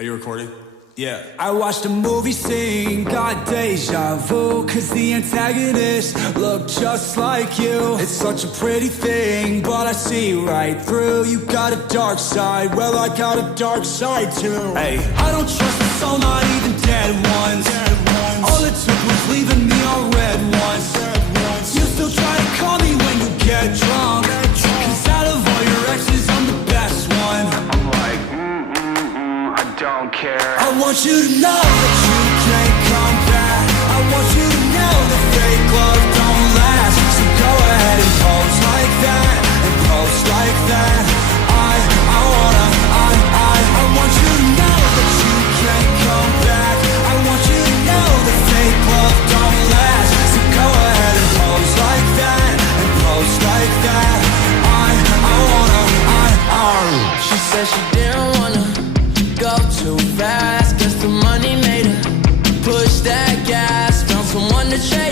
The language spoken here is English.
Are you recording? Yeah. I watched a movie scene, got deja vu, cause the antagonist looked just like you. It's such a pretty thing, but I see right through. You got a dark side, well I got a dark side too. Hey, I don't trust a soul, not even dead ones. All it took was leaving me all red once. You still try to call me when you get drunk, cause out of all your exes I'm the best one. I'm like, I don't care. I want you to know that you can't come back. I want you to know that fake love don't last. So go ahead and pose like that, and post like that. I want you to know that you can't come back. I want you to know that fake love don't last. So go ahead and pose like that, and post like that. She said she didn't wanna go too fast, guess the money made her push that gas. Found someone to change